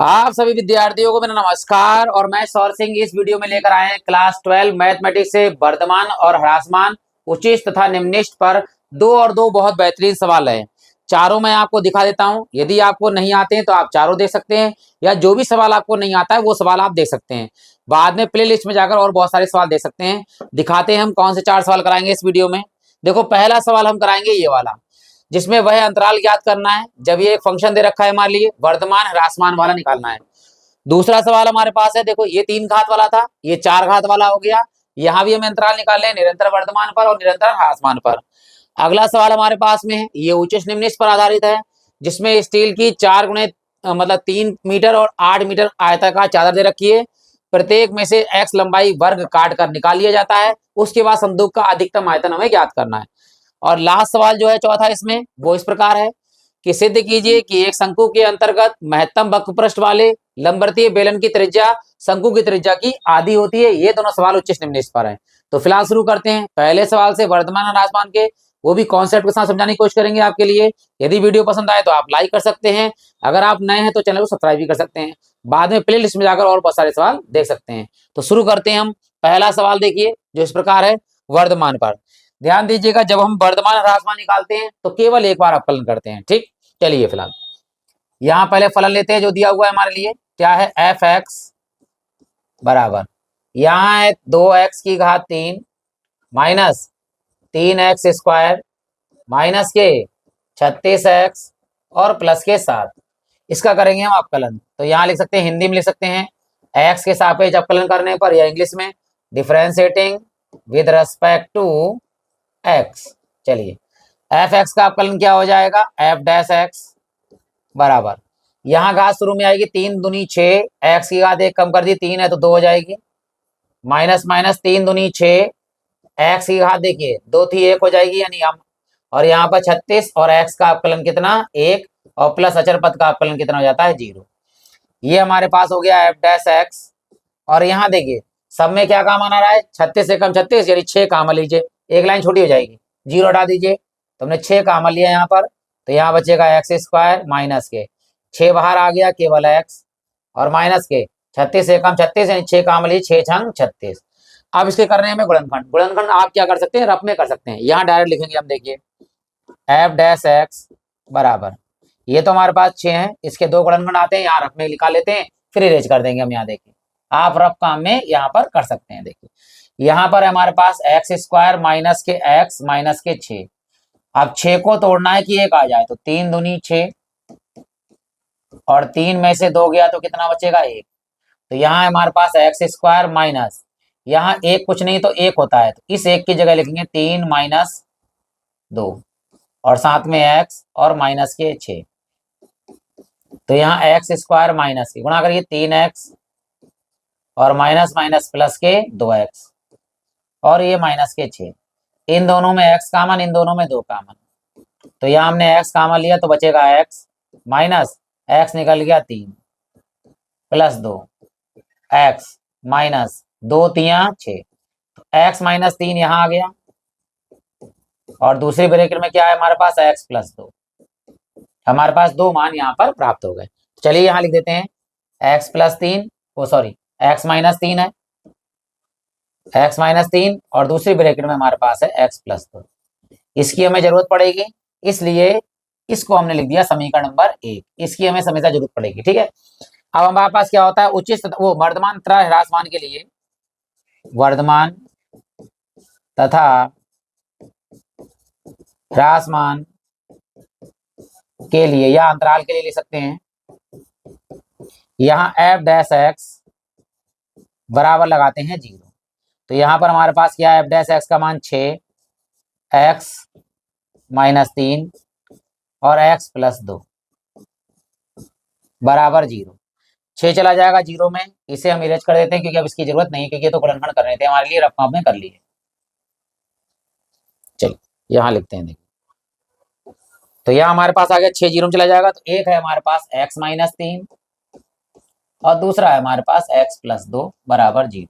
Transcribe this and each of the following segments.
आप सभी विद्यार्थियों को मेरा नमस्कार। और मैं सौर सिंह इस वीडियो में लेकर आए हैं क्लास 12 मैथमेटिक्स से वर्धमान और ह्रासमान उच्चिष्ट तथा निम्निष्ट पर दो और दो बहुत बेहतरीन सवाल हैं। चारों मैं आपको दिखा देता हूं। यदि आपको नहीं आते हैं तो आप चारों देख सकते हैं, या जो भी सवाल आपको नहीं आता है वो सवाल आप देख सकते हैं। बाद में प्ले लिस्ट में जाकर और बहुत सारे सवाल देख सकते हैं। दिखाते हैं हम कौन से चार सवाल कराएंगे इस वीडियो में। देखो, पहला सवाल हम कराएंगे ये वाला, जिसमें वह अंतराल ज्ञात करना है जब ये एक फंक्शन दे रखा है, मान लीजिए वर्धमान ह्रासमान वाला निकालना है। दूसरा सवाल हमारे पास है, देखो ये 3 घात वाला था, ये 4 घात वाला हो गया। यहां भी हमें अंतराल निकालने हैं निरंतर वर्धमान पर और निरंतर ह्रासमान पर। अगला सवाल हमारे पास में है, ये उच्च निम्निष्ट पर आधारित है, जिसमें स्टील की 4 गुणे मतलब 3 मीटर और 8 मीटर आयताकार चादर दे रखी है। प्रत्येक में से x लंबाई वर्ग काट कर निकाल लिया जाता है। उसके बाद संदूक का अधिकतम आयतन हमें ज्ञात करना है। और लास्ट सवाल जो है चौथा इसमें, वो इस प्रकार है कि सिद्ध कीजिए कि एक शंकु के अंतर्गत महत्तम वक्रपृष्ठ वाले लंबवतीय बेलन की त्रिज्या शंकु की त्रिज्या की आधी होती है। ये दोनों सवाल उच्च निम्निष्ठ पर हैं। तो फिलहाल शुरू करते हैं पहले सवाल से, वर्धमान और ह्रासमान के, वो भी कॉन्सेप्ट के साथ समझाने की कोशिश करेंगे आपके लिए। यदि वीडियो पसंद आए तो आप लाइक कर सकते हैं। अगर आप नए हैं तो चैनल को सब्सक्राइब भी कर सकते हैं। बाद में प्ले लिस्ट में जाकर और बहुत सारे सवाल देख सकते हैं। तो शुरू करते हैं हम। पहला सवाल देखिए जो इस प्रकार है, वर्धमान पर। ध्यान दीजिएगा, जब हम वर्धमान ह्रासमान निकालते हैं तो केवल एक बार अवकलन करते हैं। ठीक, चलिए फिलहाल यहाँ पहले फलन लेते हैं जो दिया हुआ है हमारे लिए। क्या है? एफ एक्स बराबर, यहाँ है 2x की घात 3 माइनस 3x² माइनस के 36x और प्लस के 7। इसका करेंगे हम अवकलन। तो यहाँ लिख सकते हैं, हिंदी में लिख सकते हैं, x के सापेक्ष अवकलन करने पर, या इंग्लिश में differentiating with respect to x। चलिए, एफ एक्स का अवकलन क्या हो जाएगा? एफ डैश एक्स बराबर, यहाँ घात शुरू में आएगी 3 दूनी 6, एक्स की घात 1 कम कर दी 3 है तो 2 हो जाएगी, माइनस माइनस 3 दूनी 6, एक्स की घात देखिए 2 थी 1 हो जाएगी, यानी हम, और यहाँ पर 36 और एक्स का अवकलन कितना? 1, और प्लस अचर पद का अवकलन कितना हो जाता है? 0। ये हमारे पास हो गया एफ डैश एक्स। और यहाँ देखिए सब में क्या काम आ रहा है? 36 से कम 36 यानी 6 काम लीजिए, एक लाइन छोटी हो जाएगी, 0 हटा दीजिए, तो हमने 6 काम लिया यहाँ पर। तो यहाँ बचेगा x² माइनस के 6 बाहर आ गया, केवल x, और माइनस के 36 से कम 36 यानी 6 काम लिए, 6 छंग 36। अब इसके करने में गुणनखंड। गुणनखंड आप क्या कर सकते हैं? रफ में कर सकते हैं। यहाँ डायरेक्ट लिखेंगे हम, देखिए एफ डैश एक्स बराबर, ये तो हमारे पास 6 है, इसके 2 गुणनखंड आते हैं, यहाँ रफ में निकाल लेते हैं, फिर इरेज कर देंगे हम। यहाँ देखिए आप रफ काम में यहाँ पर कर सकते हैं। देखिए यहाँ पर हमारे पास x² माइनस के x माइनस के 6। अब 6 को तोड़ना है कि 1 आ जाए, तो 3 दूनी 6, और 3 में से 2 गया तो कितना बचेगा? 1। तो यहाँ हमारे पास x² माइनस, यहाँ 1 कुछ नहीं तो 1 होता है, तो इस 1 की जगह लिखेंगे 3 माइनस 2, और साथ में x और माइनस के 6। तो यहाँ x² माइनस के गुणा करिए 3x और माइनस माइनस प्लस के 2x, और ये माइनस के 6। इन दोनों में x कॉमन, इन दोनों में 2 कॉमन, तो यहाँ हमने x कॉमन लिया तो बचेगा x माइनस x निकल गया 3 प्लस 2 x माइनस 2 तिया 6, तो x माइनस 3 यहाँ आ गया, और दूसरी ब्रैकेट में क्या है हमारे पास? x plus 2। हमारे पास 2 मान यहाँ पर प्राप्त हो गए। चलिए यहाँ लिख देते हैं x प्लस 3, ओ सॉरी x माइनस 3 है, x माइनस 3, और दूसरी ब्रैकेट में हमारे पास है x प्लस 2। इसकी हमें जरूरत पड़ेगी, इसलिए इसको हमने लिख दिया समीकरण नंबर 1। इसकी हमें हमेशा जरूरत पड़ेगी। ठीक है, अब हमारे पास क्या होता है? उचित वो वर्धमान तथा ह्रासमान के लिए, वर्धमान तथा ह्रासमान के लिए या अंतराल के लिए लिख सकते हैं, यहाँ एफ डैश एक्स बराबर लगाते हैं 0। तो यहाँ पर हमारे पास क्या है? एफ डैश एक्स का मान 6, एक्स माइनस 3 और x प्लस 2 बराबर 0। 6 चला जाएगा 0 में, इसे हम इरेज कर देते हैं क्योंकि अब इसकी जरूरत नहीं है, क्योंकि तो गुणनखंड कर रहे थे हमारे लिए, रफ में कर लिए। चलिए यहाँ लिखते हैं, देखिए तो यहाँ हमारे पास आ गया 6 0 में चला जाएगा, तो एक है हमारे पास x माइनस 3 और दूसरा है हमारे पास x प्लस 2 बराबर 0।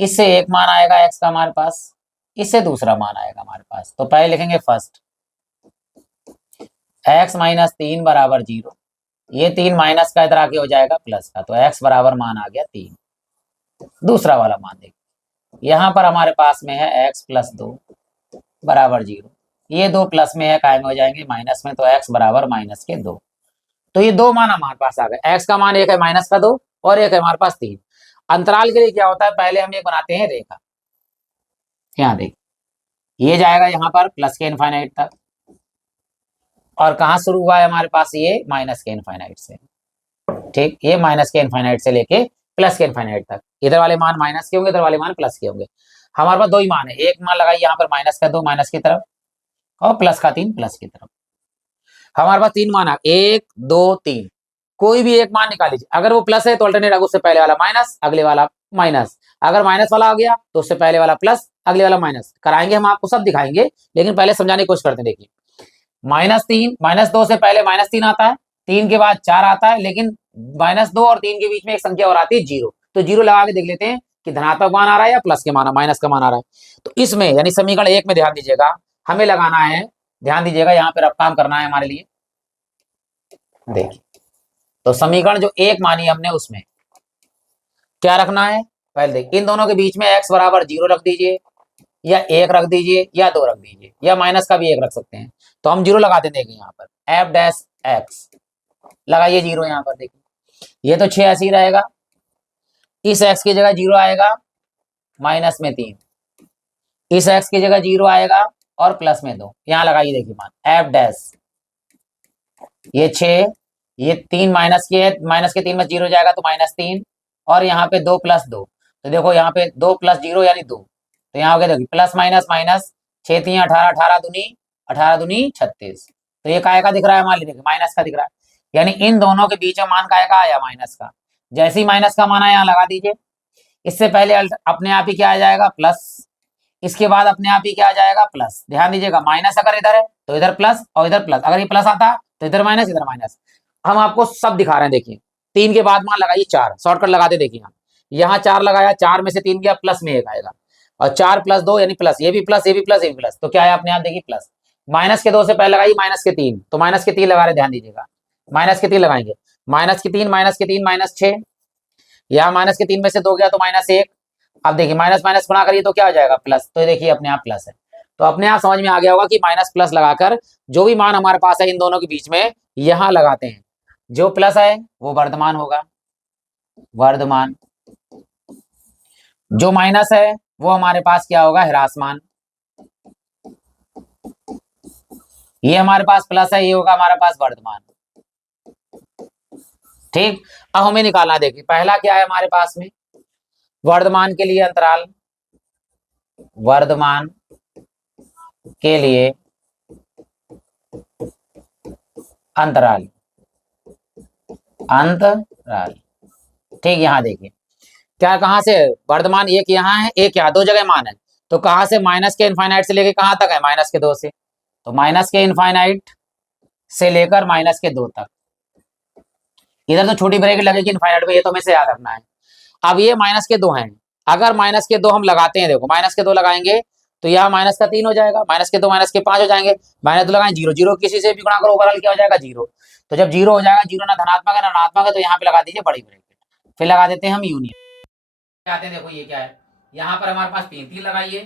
इससे एक मान आएगा x का हमारे पास, इससे दूसरा मान आएगा हमारे पास। तो पहले लिखेंगे फर्स्ट, x माइनस 3 बराबर 0, ये 3 माइनस का इधर आके हो जाएगा प्लस का, तो x बराबर मान आ गया 3। दूसरा वाला मान देखिए, यहाँ पर हमारे पास में है x प्लस 2 बराबर 0। ये 2 प्लस में है, काय में हो जाएंगे माइनस में, तो x बराबर माइनस के 2। तो ये 2 मान हमारे पास आ गए। x का मान एक है माइनस का 2 और एक है हमारे पास 3। अंतराल के लिए क्या होता है, पहले हम एक बनाते हैं रेखा। यहाँ देखिए, ये जाएगा यहाँ पर प्लस के इनफाइनाइट तक, और कहाँ शुरू हुआ है हमारे पास, ये माइनस के इनफाइनाइट से। ठीक, ये माइनस के इनफाइनाइट से लेके प्लस के इनफाइनाइट तक। इधर वाले मान माइनस के होंगे, इधर वाले मान प्लस के होंगे। हमारे पास 2 ही मान है, एक मान लगाइए यहाँ पर माइनस का 2 माइनस की तरफ, और प्लस का 3 प्लस की तरफ। हमारे पास 3 मान है, 1 2 3। कोई भी एक मान निकाल लीजिए। अगर वो प्लस है तो अल्टरनेट उससे पहले वाला माइनस, अगले वाला माइनस। अगर माइनस वाला आ गया तो उससे पहले वाला प्लस, अगले वाला माइनस। कराएंगे हम, आपको सब दिखाएंगे, लेकिन पहले समझाने की कोशिश करते हैं। देखिए, -3, -2 से पहले -3 आता है, 3 के बाद 4 आता है, लेकिन -2 और 3 के बीच में एक संख्या और आती है 0। तो 0 लगा के देख लेते हैं कि धनात्मक मान आ रहा है या प्लस के मान, माइनस का मान आ रहा है। तो इसमें यानी समीकरण 1 में ध्यान दीजिएगा, हमें लगाना है, ध्यान दीजिएगा, यहाँ पर अब काम करना है हमारे लिए। देखिए, तो समीकरण जो 1 मानी हमने, उसमें क्या रखना है, पहले देखिए, इन दोनों के बीच में x बराबर 0 रख दीजिए, या 1 रख दीजिए, या 2 रख दीजिए, या माइनस का भी 1 रख सकते हैं। तो हम 0 लगा देंगे यहाँ पर, f डैश x लगाइए 0 यहाँ पर। देखिए, ये तो 6 ऐसे ही रहेगा, इस x की जगह 0 आएगा, माइनस में 3, इस x की जगह 0 आएगा और प्लस में 2। यहाँ लगाइए, देखिए मान f डैश, ये 6, ये 3 माइनस के है, माइनस के 3 में 0 जाएगा तो -3, और यहाँ पे 2 प्लस 2, तो देखो यहाँ पे 2 प्लस 0 यानी 2, तो यहाँ हो गया, देखिए प्लस माइनस माइनस, 6 3 18, 18 दूनी 36। तो ये काय का दिख रहा है हमारे लिए, देखिए माइनस का दिख रहा है, यानी इन दोनों के बीच में मान काय का आया, माइनस का। जैसे ही माइनस का मान आया, यहाँ लगा दीजिए। इससे पहले अपने आप ही क्या आ जाएगा, प्लस। इसके बाद अपने आप ही क्या आ जाएगा, प्लस। ध्यान दीजिएगा, माइनस अगर इधर है तो इधर प्लस, और इधर प्लस। अगर ये प्लस आता तो इधर माइनस, इधर माइनस। हम आपको सब दिखा रहे हैं। देखिए, 3 के बाद मान लगाइए 4, शॉर्टकट लगाते। देखिए, यहाँ 4 लगाया, 4 में से 3 गया, प्लस में 1 आएगा, और 4 प्लस 2 यानी प्लस, ये भी प्लस, ये भी प्लस, ये भी प्लस। तो क्या है, अपने आप देखिए प्लस। माइनस के 2 से पहले लगाइए माइनस के 3, तो माइनस के 3 लगा रहे, ध्यान दीजिएगा, माइनस के 3 लगाएंगे, माइनस के 3, माइनस के 3, -6। यहाँ माइनस के 3 में से 2 गया तो -1। अब देखिए, माइनस माइनस गुणा करिए तो क्या हो जाएगा, प्लस। तो देखिए अपने आप प्लस है। तो अपने आप समझ में आ गया होगा कि माइनस प्लस लगाकर जो भी मान हमारे पास है इन दोनों के बीच में, यहां लगाते हैं। जो प्लस है वो वर्धमान होगा, वर्धमान। जो माइनस है वो हमारे पास क्या होगा, ह्रासमान। ये हमारे पास प्लस है, ये होगा हमारे पास वर्धमान। ठीक, अब हमें निकालना, देखिए पहला क्या है हमारे पास में, वर्धमान के लिए अंतराल, वर्धमान के लिए अंतराल, अंतराल। ठीक, यहाँ देखिए क्या, कहां से वर्धमान, एक यहाँ है, एक यहाँ, 2 जगह मान है। तो कहां से, माइनस के इनफाइनाइट से लेके कहां तक है, माइनस के 2 से। तो माइनस के इनफाइनाइट से लेकर माइनस के 2 तक। इधर तो छोटी ब्रेकेट लगेगी इनफाइनाइट में, ये तो हमें से याद रखना है। अब ये माइनस के 2 हैं, अगर माइनस के 2 हम लगाते हैं, देखो माइनस के 2 लगाएंगे तो यहाँ माइनस का 3 हो जाएगा, माइनस के 2 माइनस के 5 हो जाएंगे, माइनस 2 लगाएं 0, 0 किसी से भी गुणा करो, ओवरऑल क्या हो जाएगा, 0। तो जब 0 हो जाएगा, 0 ना धनात्मक है ना ऋणात्मक है, तो यहाँ पे लगा दीजिए बड़ी ब्रेकेट, फिर लगा देते हैं हम यूनियन। आते हैं, देखो ये क्या है, यहाँ पर हमारे पास 3 3 लगाइए,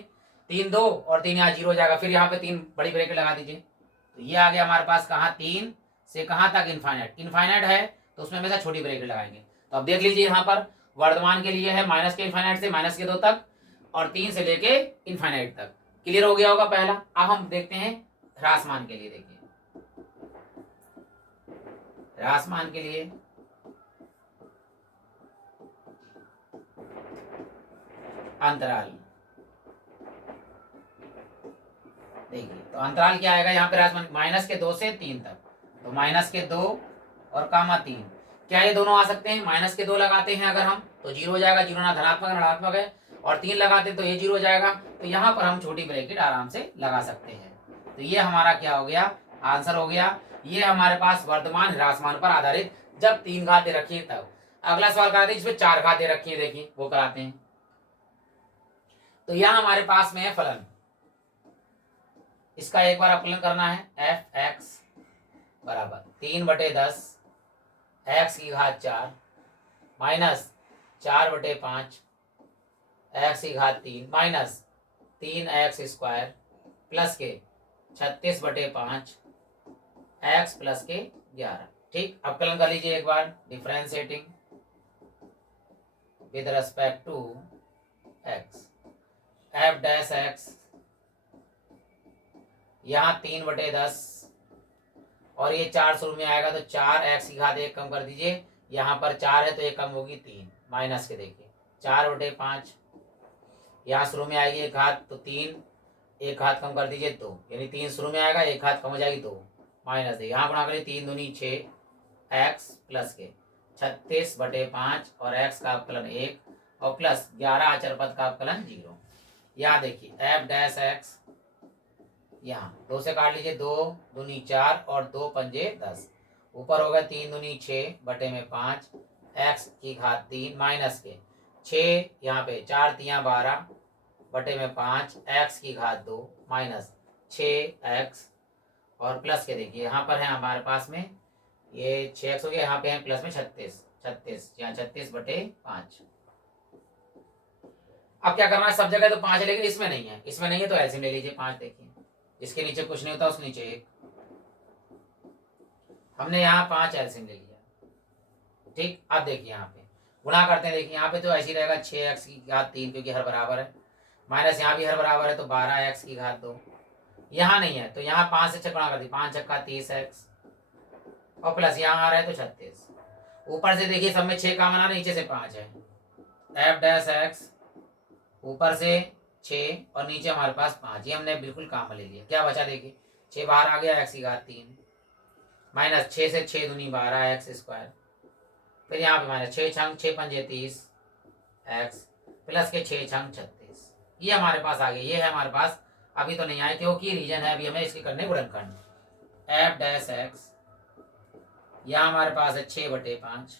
3 2 और 3 यहाँ 0 हो जाएगा, फिर यहाँ पे 3 बड़ी ब्रेकेट लगा दीजिए। तो ये आ गया हमारे पास कहाँ, 3 से कहाँ तक, इनफाइनाइट। इनफाइनाइट है तो उसमें हमेशा छोटी ब्रेकेट लगाएंगे। तो अब देख लीजिए, यहाँ पर वर्धमान के लिए है माइनस के इनफाइनाइट से माइनस के 2 तक, और 3 से लेके इनफाइनाइट तक। क्लियर हो गया होगा पहला। अब हम देखते हैं ह्रासमान के लिए। देखिए, ह्रासमान के लिए अंतराल, देखिए तो अंतराल क्या आएगा यहाँ पे, ह्रासमान माइनस के 2 से 3 तक। तो माइनस के 2 और कामा 3, क्या ये दोनों आ सकते हैं, माइनस के 2 लगाते हैं अगर हम तो 0 हो जाएगा, 0 ना धनात्मक ऋणात्मक है, और 3 लगाते हैं तो ये 0 हो जाएगा। तो यहाँ पर हम छोटी ब्रैकेट आराम से लगा सकते हैं। तो ये हमारा क्या हो गया, आंसर हो गया। ये हमारे पास वर्धमान ह्रासमान पर आधारित, जब 3 घाते रखिए तब। अगला सवाल कराते हैं जिसमें 4 घाते रखिए, देखिए वो कराते हैं। तो यहाँ हमारे पास में है फलन, इसका एक बार अपलन करना है, f(x) बराबर 3/10 एक्स की घात 4 माइनस 4/5 एक्स की घात 3 माइनस 3x² प्लस के 36/5 एक्स प्लस के 11। ठीक, अवकलन कर लीजिए एक बार, differentiating with respect to X. F dash X यहाँ 3/10 और ये 4 शुरू में आएगा तो 4x की घात 1 कम कर दीजिए, यहाँ पर 4 है तो ये कम होगी 3 माइनस के देखिए 4/5, यहाँ शुरू में आएगी एक घात तो 3, एक घात कम कर दीजिए 2, यानी 3 शुरू में आएगा, एक घात कम हो जाएगी 2 माइनस है, यहाँ गुणा करिए 3 दूनी 6 एक्स प्लस के 36/5 और एक्स का अवकलन 1 और प्लस 11 अचर पद का अवकलन 0। यहाँ देखिए एफ डैश एक्स, यहाँ 2 से काट लीजिए, 2 दूनी 4 और 2 पंजे 10, ऊपर होगा 3 दूनी 6/5 एक्स की घात 3 माइनस के 6, यहाँ पे 4 तियाँ 12/5 एक्स की घात 2 माइनस 6x और प्लस के देखिए यहाँ पर है हमारे पास में ये 6x हो गया, यहाँ पे है प्लस में 36 यहाँ 36/5। अब क्या करना है, सब जगह तो 5 है लेकिन इसमें नहीं है, इसमें नहीं है तो एलसीएम ले लीजिए 5। देखिए जिसके नीचे कुछ नहीं होता उसके नीचे 1, हमने यहाँ 5 एलसीएम ले लिया। ठीक, अब देखिए यहाँ पे गुणा करते हैं, देखिए यहाँ पे तो ऐसे ही रहेगा 6x की घात 3 क्योंकि हर बराबर है, माइनस यहाँ भी हर बराबर है तो 12x की घात 2, यहाँ नहीं है तो यहाँ 5 से 6 गुणा कर दी, 5 छक्का 30x और प्लस यहाँ आ रहा है तो 36, ऊपर से देखिए सब में 6 का मना, नीचे से 5 है, एफ डैश एक्स ऊपर से 6 और नीचे हमारे पास 5, ये हमने बिल्कुल काम में ले लिया। क्या बचा देखिए 6 बाहर आ गया, एक्स की घात 3 माइनस 6 से 6 दूनी 12x², फिर यहाँ पे माइनस 6 छंग 6 पंजे 30 एक्स प्लस के 6 छंग 36, ये हमारे पास आ गया। ये है हमारे पास, अभी तो नहीं आए क्योंकि रीजन है, अभी हमें इसके करने गुणनखंड। एफ डैश एक्स यहाँ हमारे पास है 6/5,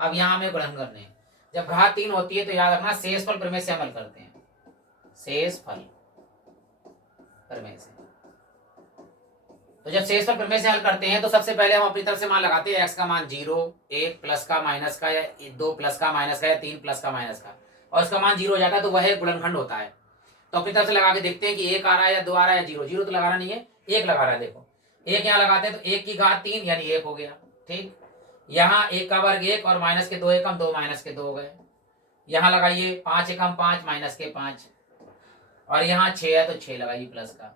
अब यहाँ हमें गुणन करने हैं। जब घात 3 होती है तो याद रखना शेषफल प्रमेय से अमल करते हैं, शेषफल प्रमेय से। तो जब शेषफल प्रमेय से हल करते हैं तो सबसे पहले हम अपनी तरफ से मान लगाते हैं, एक्स का मान 0, 1 प्लस का माइनस का या 2 प्लस का माइनस का या 3 प्लस का माइनस का, और इसका मान 0 हो जाता है तो वह गुणनखंड होता है। तो अपनी तरफ से लगा के देखते हैं कि 1 आ रहा है या 2 आ रहा है या 0, 0 तो लगाना नहीं है, 1 लगा रहा है। देखो 1 यहाँ लगाते हैं तो 1 की घात 3 यानी 1 हो गया। ठीक, यहाँ 1 का वर्ग 1 और माइनस के 2 एकम 2 माइनस के 2 हो गए। यहाँ लगाइए 5 एकम 5 माइनस के 5 और यहाँ 6 है तो 6 लगाइए प्लस का,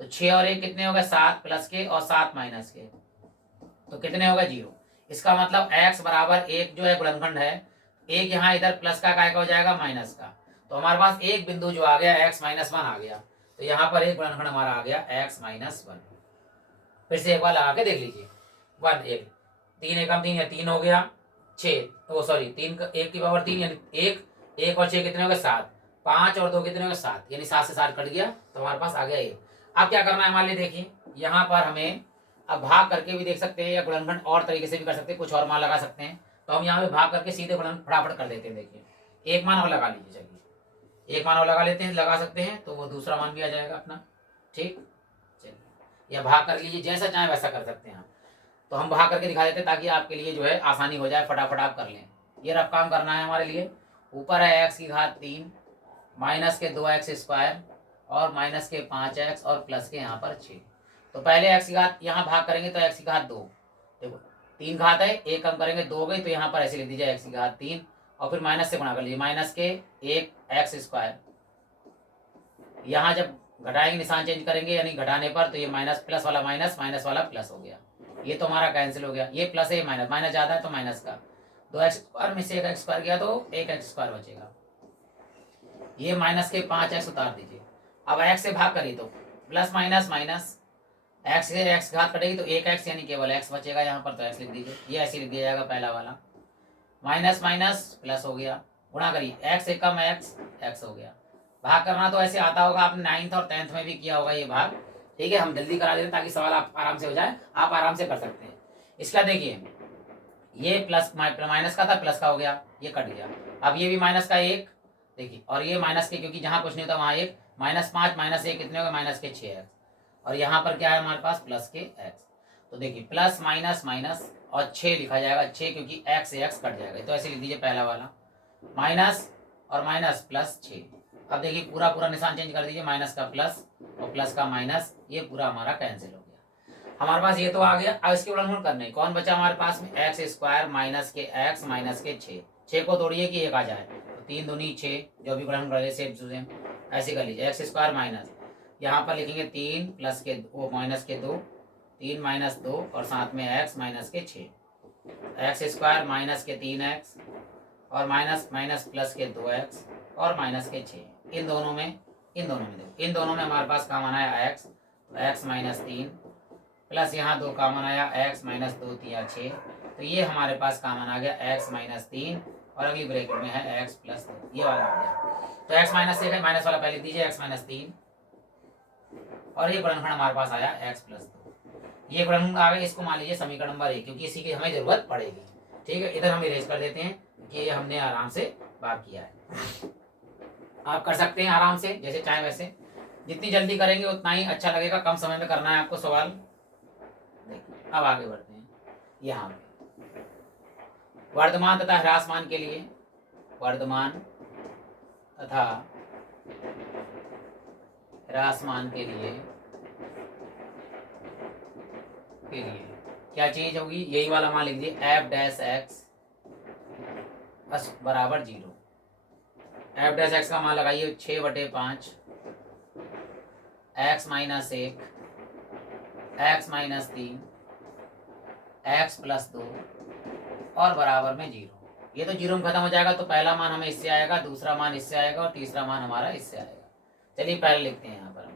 तो 6 और 1 कितने हो गए 7 प्लस के और 7 माइनस के, तो कितने हो गए 0। इसका मतलब x बराबर 1 जो है गुणनखंड है, 1 यहाँ इधर प्लस का काय का हो जाएगा माइनस का, तो हमारे पास एक बिंदु जो आ गया x-1 आ गया, तो यहाँ पर एक गुणनखंड हमारा आ गया x-1। फिर से एक बार लगा के देख लीजिए, 1 1 3 एकम 3 या 3 हो गया 6, ओ सॉरी 3 1 की पावर 3 यानी 1 और 6 कितने हो गए 7, 5 और 2 कितने हो गए 7, यानी 7 से 7 कट गया तो हमारे पास आ गया ये। अब क्या करना है हमारे लिए, देखिए यहाँ पर हमें अब भाग करके भी देख सकते हैं या गुणनखंड और तरीके से भी कर सकते हैं, कुछ और मान लगा सकते हैं, तो हम यहाँ पे भाग करके सीधे गुणन फटाफट कर देते हैं। देखिए एक मान और लगा लीजिए, चलिए एक मान और लगा लेते हैं, लगा सकते हैं तो वो दूसरा मान भी आ जाएगा अपना। ठीक, चलिए या भाग कर लीजिए, जैसा चाहे वैसा कर सकते हैं आप, तो हम भाग करके दिखा देते हैं ताकि आपके लिए जो है आसानी हो जाए, फटाफट आप कर लें। ये रफ काम करना है हमारे लिए। ऊपर है एक्स की घात 3 माइनस के 2x² और माइनस के 5x और प्लस के यहाँ पर 6, तो पहले एक्स की घात यहाँ भाग करेंगे तो एक्स की घात 2, देखो 3 घात है, 1 कम करेंगे 2 हो गई, तो यहाँ पर ऐसे लिख दीजिए एक्स की घात 3 और फिर माइनस से गुणा कर लीजिए, माइनस के 1x²। यहाँ जब घटाएंगे निशान चेंज करेंगे यानी घटाने पर, तो ये माइनस प्लस वाला माइनस, माइनस वाला प्लस हो गया, ये तो हमारा कैंसिल हो गया, ये प्लस है माइनस, माइनस ज्यादा है तो माइनस का 2x² में से 1x² गया तो 1x² बचेगा, ये माइनस के 5x उतार दीजिए। अब x से भाग करिए तो प्लस माइनस माइनस, x से x घात कटेगी तो 1x यानी केवल x बचेगा यहाँ पर, तो x लिख दीजिए, ये ऐसे लिख दिया जाएगा पहला वाला, माइनस माइनस प्लस हो गया, गुणा करिए x एकम x हो गया। भाग करना तो ऐसे आता होगा, आपने 9th और 10th में भी किया होगा ये भाग। ठीक है, हम जल्दी करा देते हैं ताकि सवाल आप आराम से हो जाए, आप आराम से कर सकते हैं। इसका देखिए ये प्लस माइनस का था, प्लस का हो गया, ये कट गया। अब ये भी माइनस का 1 देखिए, और ये माइनस के, क्योंकि जहाँ कुछ नहीं होता वहाँ 1, -5 -1 कितने हो गए -6x, और यहाँ पर क्या है हमारे पास प्लस के x। तो देखिए प्लस माइनस माइनस और 6 लिखा जाएगा, 6 क्योंकि x से x कट जाएगा, तो ऐसे लिख दीजिए पहला वाला माइनस और माइनस प्लस 6। अब देखिए पूरा पूरा निशान चेंज कर दीजिए, माइनस का प्लस और प्लस का माइनस, ये पूरा हमारा कैंसिल हो गया। हमारे पास ये तो आ गया। अब इसके गुणनफल करने, कौन बचा हमारे पास में, एक्स स्क्वायर माइनस के एक्स माइनस के 6 को तोड़िए कि एक आ जाए, तो 3 दूनी 6, जो भी गुणनफल कर सेम टू सेम ऐसे कर लीजिए। एक्स स्क्वायर माइनस, यहाँ पर लिखेंगे 3 प्लस के वो माइनस के 2, 3 माइनस 2 और साथ में एक्स माइनस के 6, एक्स स्क्वायर माइनस के 3x और माइनस माइनस प्लस के 2x और माइनस के 6। इन दोनों में देखो, इन दोनों में हमारे पास कॉमन आया x, तो x माइनस 3 प्लस यहाँ 2 कॉमन आया x माइनस 2 3 6, तो ये हमारे पास कॉमन आ गया x माइनस 3 और अगली ब्रैकेट में है x प्लस 2, ये वाला आ गया। तो x माइनस 1 है, माइनस वाला पहले दीजिए, x माइनस 3 और ये गुणनफल हमारे पास आया x प्लस 2। ये गुणनफल आ गए, इसको मान लीजिए समीकरण नंबर 1, क्योंकि इसी की हमें जरूरत पड़ेगी। ठीक है, इधर हम इरेज कर देते हैं कि ये हमने आराम से बात किया है। आप कर सकते हैं आराम से जैसे चाहे वैसे, जितनी जल्दी करेंगे उतना ही अच्छा लगेगा। कम समय में करना है आपको सवाल। देखिए अब आगे बढ़ते हैं। यहाँ पे वर्धमान तथा ह्रासमान के लिए, वर्धमान तथा ह्रासमान के लिए क्या चीज होगी, यही वाला मान लिख दिए, एफ डैश एक्स बराबर 0। एफ डैश एक्स का मान लगाइए 6/5 x minus 1 x minus 3 x plus 2 और बराबर में 0। ये तो 0 में खत्म हो जाएगा, तो पहला मान हमें इससे आएगा, दूसरा मान इससे आएगा और तीसरा मान हमारा इससे आएगा। चलिए पहले लिखते हैं यहाँ पर हम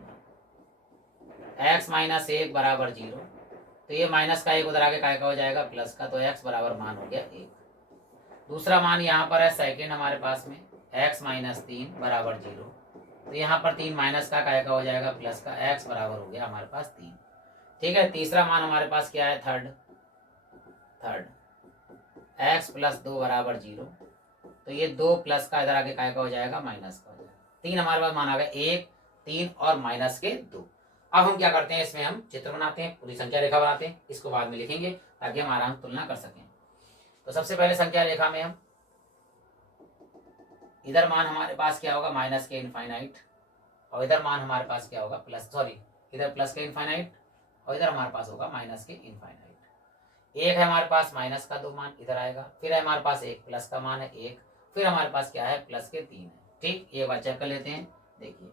एक्स माइनस 1 बराबर 0, तो ये माइनस का 1 उधर आगे काय का हो जाएगा प्लस का, तो एक्स बराबर मान हो गया 1। दूसरा मान यहाँ पर है सेकेंड हमारे पास में एक्स माइनस 3 बराबर 0, तो यहाँ पर 3 माइनस का काय का हो जाएगा प्लस का, एक्स बराबर हो गया हमारे पास 3। ठीक है, तीसरा मान हमारे पास क्या है, थर्ड एक्स प्लस 2 बराबर 0, तो ये 2 प्लस का इधर आगे काय का हो जाएगा माइनस का हो जाएगा। 3 हमारे पास मान आ गया 1 3 और माइनस के 2। अब हम क्या करते हैं, इसमें हम चित्र बनाते हैं, पूरी संख्या रेखा बनाते हैं, इसको बाद में लिखेंगे ताकि हम आराम तुलना कर सकें। तो सबसे पहले संख्या रेखा में हम इधर मान हमारे पास क्या होगा, माइनस के इनफाइनाइट, और इधर मान हमारे पास क्या होगा प्लस, सॉरी इधर प्लस के इनफाइनाइट और इधर हमारे पास होगा माइनस के इनफाइनाइट। एक है हमारे पास माइनस का 2 मान इधर आएगा, फिर है हमारे पास एक प्लस का मान है 1, फिर हमारे पास क्या है प्लस के 3 है। ठीक, ये बात चेक कर लेते हैं। देखिए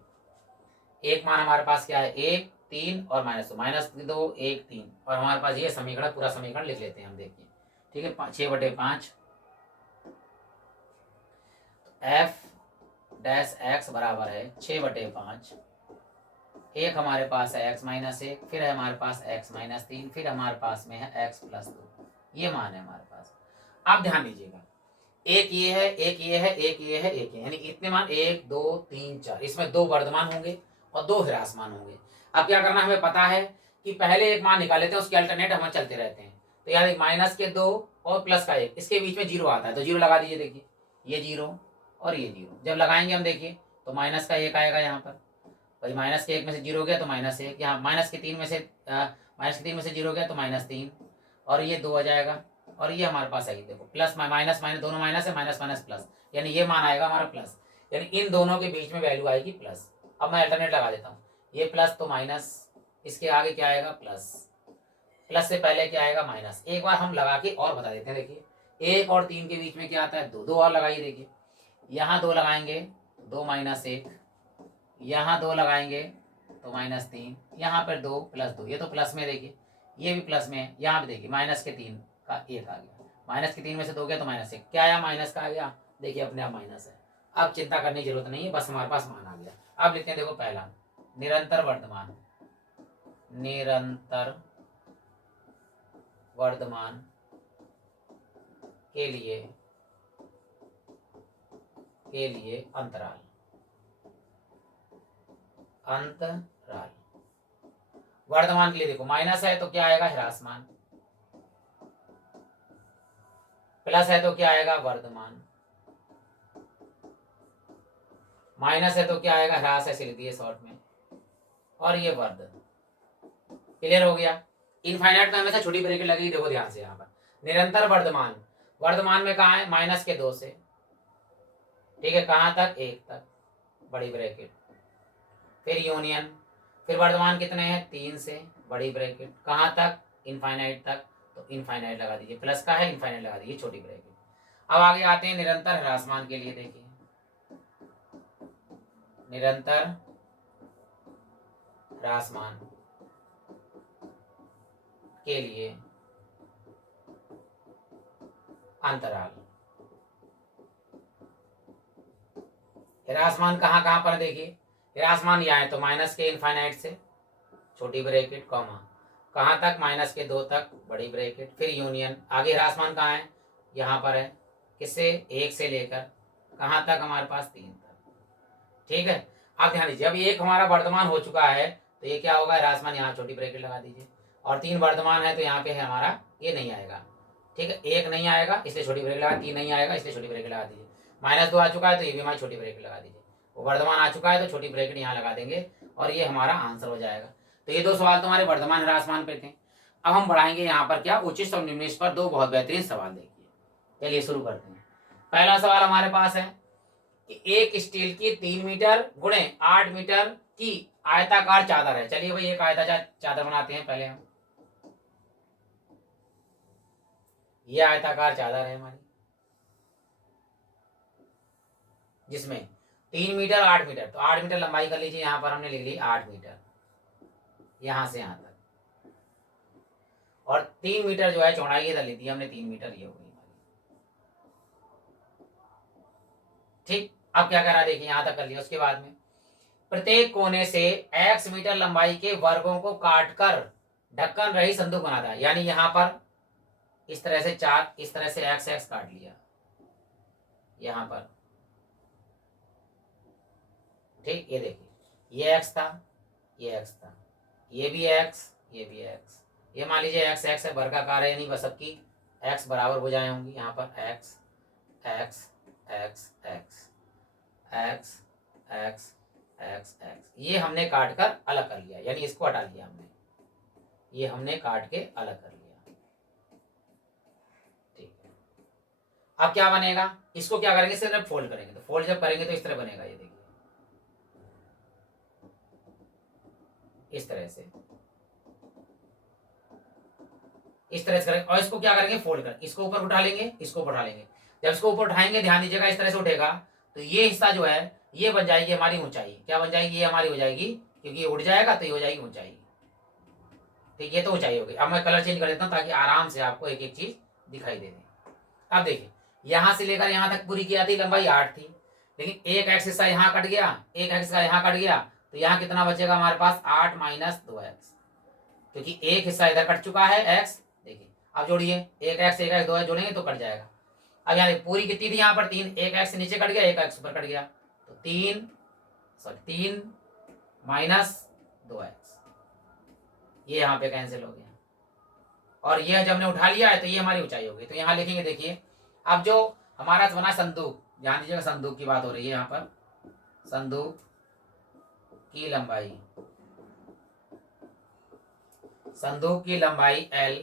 एक मान हमारे पास क्या है 1 3 और माइनस 2, माइनस 2 1 3, और हमारे पास ये समीकरण, पूरा समीकरण लिख लेते हैं हम। देखिए ठीक है, 6/5 एफ डैश एक्स बराबर है 6/5, एक हमारे पास है एक्स माइनस 1, फिर है हमारे पास एक्स माइनस 3, फिर हमारे पास में है एक्स प्लस 2, ये मान है हमारे पास। आप ध्यान दीजिएगा, एक ये है एक ये है एक ये है एक ये, यानी इतने मान 1 2 3 4, इसमें 2 वर्धमान होंगे और 2 ह्रासमान होंगे। अब क्या करना, हमें पता है कि पहले एक मान निकाल लेते हैं, उसके अल्टरनेट हम चलते रहते हैं। तो यानी माइनस के 2 और प्लस का 1, इसके बीच में 0 आता है, तो 0 लगा दीजिए। देखिए ये 0 और ये 0 जब लगाएंगे हम, देखिए तो माइनस का 1 आएगा यहाँ पर, भाई माइनस के 1 में से 0 गया तो माइनस 1, यहाँ माइनस के 3 में से 0 गया तो माइनस 3, और ये 2 आ जाएगा, और ये हमारे पास है देखो प्लस माइनस माइनस, दोनों माइनस है, माइनस माइनस प्लस, यानी ये मान आएगा हमारा प्लस, यानी इन दोनों के बीच में वैल्यू आएगी प्लस। अब मैं अल्टरनेट लगा देता हूँ, ये प्लस तो माइनस, इसके आगे क्या आएगा प्लस, प्लस से पहले क्या आएगा माइनस। एक बार हम लगा के और बता देते हैं। देखिए 1 और 3 के बीच में क्या आता है 2, 2 और लगाइए। देखिए यहाँ 2 लगाएंगे 2 माइनस 1, यहाँ 2 लगाएंगे तो माइनस 3, यहाँ पर 2 प्लस 2, ये तो प्लस में, देखिए ये भी प्लस में है, यहाँ पे देखिए माइनस के 3 का 1 आ गया, माइनस के 3 में से 2 गया तो माइनस 1, क्या आया माइनस का आ गया, देखिए अपने आप माइनस है। अब चिंता करने की जरूरत नहीं है, बस हमारे पास मान आ गया। अब लिखते हैं, देखो पहला निरंतर वर्धमान, निरंतर वर्धमान के लिए अंतराल, अंतराल वर्धमान के लिए देखो माइनस है तो क्या आएगा ह्रासमान, प्लस है तो क्या आएगा वर्धमान, माइनस है तो क्या आएगा ह्रास, ऐसे लिख दिए शॉर्ट में, और ये वर्ध। क्लियर हो गया। इनफाइनाइट में हमेशा छोटी ब्रैकेट लगेगी, देखो ध्यान से यहाँ पर। निरंतर वर्धमान, वर्धमान में कहाँ है, -2 से, ठीक है, कहाँ तक, 1 तक, बड़ी ब्रैकेट। फिर यूनियन, फिर वर्धमान कितने हैं, 3 से, बड़ी ब्रैकेट, कहाँ तक, इनफाइनाइट तक, तो इनफाइनाइट लगा दीजिए, प्लस का है इनफाइनाइट लगा दीजिए, छोटी ब्रैकेट। अब आगे आते हैं निरंतर ह्रासमान के लिए। देखिए निरंतर ह्रासमान के लिए अंतराल, ह्रासमान कहाँ कहाँ पर, देखिए ह्रासमान यहाँ है तो माइनस के इनफाइनाइट से, छोटी ब्रैकेट, कॉमा, कहाँ तक, -2 तक, बड़ी ब्रैकेट, फिर यूनियन। आगे ह्रासमान कहाँ है, यहाँ पर है, किससे, 1 से लेकर कहाँ तक, हमारे पास 3 तक, ठीक है। अब ध्यान दीजिए, अब एक हमारा वर्धमान हो चुका है तो ये क्या होगा, ह्रासमान, यहाँ छोटी ब्रैकेट लगा दीजिए, और 3 वर्धमान है तो यहाँ पे है हमारा, ये नहीं आएगा, ठीक है, 1 नहीं आएगा इसलिए छोटी ब्रैकेट लगा, 3 नहीं आएगा इसलिए छोटी ब्रैकेट लगा दीजिए, -2 आ चुका है तो ये भी हमारी छोटी ब्रैकेट लगा दीजिए, वर्धमान आ चुका है तो छोटी ब्रैकेट यहाँ लगा देंगे और ये हमारा आंसर हो जाएगा। तो ये 2 सवाल तुम्हारे वर्धमान ह्रासमान पे थे। अब हम बढ़ाएंगे यहाँ पर क्या, उचित और निम्नलिखित पर 2 बहुत बेहतरीन सवाल। देखिए चलिए शुरू करते हैं। पहला सवाल हमारे पास है कि एक स्टील की 3 मीटर गुणे 8 मीटर की आयताकार चादर है। चलिए भाई एक आयताकार चादर बनाते हैं पहले हम। ये आयताकार चादर है हमारी, जिसमें 3 मीटर 8 मीटर, तो 8 मीटर लंबाई कर लीजिए, यहां पर हमने लिख ली 8 मीटर, यहां से यहां तक, और 3 मीटर जो है चौड़ाई इधर ली थी हमने, 3 मीटर ये हो गई हमारी, ठीक। अब क्या करा, देखिए यहां तक कर लिया। उसके बाद में प्रत्येक कोने से x मीटर लंबाई के वर्गों को काटकर ढक्कन रही संदूक बनाता है, यानी यहां पर इस तरह से 4, इस तरह से x काट लिया यहां पर, ठीक। ये देखिए ये x था, ये x था, ये भी x, ये भी x, ये मान लीजिए x है, वर्गाकार है, यानी बस सबकी x बराबर भुजाएं होंगी, यहाँ पर x x x x x x x x, ये हमने काट कर अलग कर लिया, यानी इसको हटा लिया हमने, ये हमने काट के अलग कर लिया, ठीक है। अब क्या बनेगा, इसको क्या करेंगे, सिर्फ फोल्ड करेंगे, तो फोल्ड जब करेंगे तो इस तरह बनेगा, ये देखिए इस तरह से, इस तरह से करेंगे, और इसको क्या करेंगे, फोल्ड कर, इसको ऊपर उठा लेंगे, इसको उठा लेंगे। जब इसको ऊपर उठाएंगे, ध्यान दीजिएगा, इस तरह से उठेगा तो ये हिस्सा जो है ये बन जाएगी हमारी ऊंचाई। क्या बन जाएगी, ये हमारी हो जाएगी, क्योंकि ये उठ जाएगा तो ये हो जाएगी ऊंचाई, ठीक। ये तो ऊंचाई हो गई। अब मैं कलर चेंज कर देता हूँ ताकि आराम से आपको एक एक चीज दिखाई दे दे। अब देखिए यहां से लेकर यहां तक पूरी क्या थी, लंबाई 8 थी, लेकिन एक एक्स हिस्सा यहाँ कट गया, एक एक्स का यहाँ कट गया, तो यहाँ कितना बचेगा हमारे पास, 8 - 2x, क्योंकि एक हिस्सा इधर कट चुका है x। देखिए अब जोड़िए, एक एक्स 2 है, जोड़ेंगे तो कट जाएगा। अब यहाँ पूरी कितनी थी, यहाँ पर 3, एक एक्स नीचे कट गया, एक एक्स ऊपर कट गया, तो 3 - 2x, ये यहाँ पे कैंसिल हो गया, और ये जब हमने उठा लिया है तो ये हमारी ऊंचाई हो गई। तो यहाँ लिखेंगे, देखिए अब जो हमारा बना संदूक, ध्यान दीजिएगा संदूक की बात हो रही है यहाँ पर, संदूक की लंबाई, संदूक की लंबाई L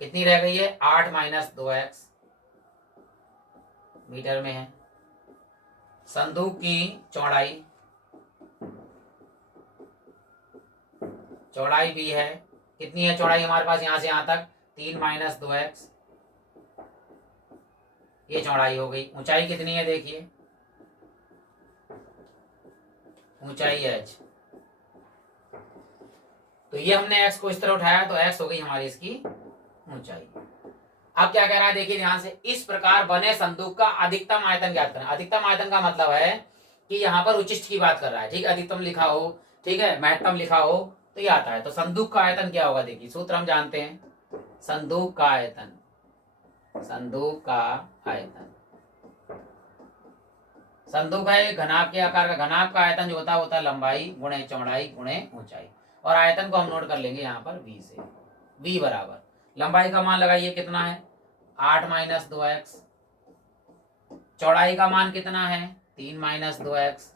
कितनी रह गई है, 8 - 2x मीटर में है। संदूक की चौड़ाई, चौड़ाई भी है, कितनी है चौड़ाई हमारे पास, यहां से यहां तक 3 - 2x, ये चौड़ाई हो गई। ऊंचाई कितनी है, देखिए ऊंचाई h, तो ये हमने x को इस तरह उठाया तो x हो गई हमारी इसकी ऊंचाई। अब क्या कह रहा है, देखिए ध्यान से, इस प्रकार बने संदूक का अधिकतम आयतन ज्ञात करें। अधिकतम आयतन का मतलब है कि यहाँ पर उच्चिष्ट की बात कर रहा है, ठीक, अधिकतम लिखा हो, ठीक है, महत्तम लिखा हो तो ये आता है। तो संदूक का आयतन क्या होगा, देखिए सूत्र हम जानते हैं, संदूक का आयतन, संदूक का आयतन, संदूक है घनाभ के आकार का, घनाभ का आयतन जो होता है लंबाई गुणे चौड़ाई गुणे ऊंचाई, और आयतन को हम नोट कर लेंगे यहाँ पर v से। v बराबर लंबाई का मान लगाइए कितना है, 8 - 2x, चौड़ाई का मान कितना है, 3 - 2x,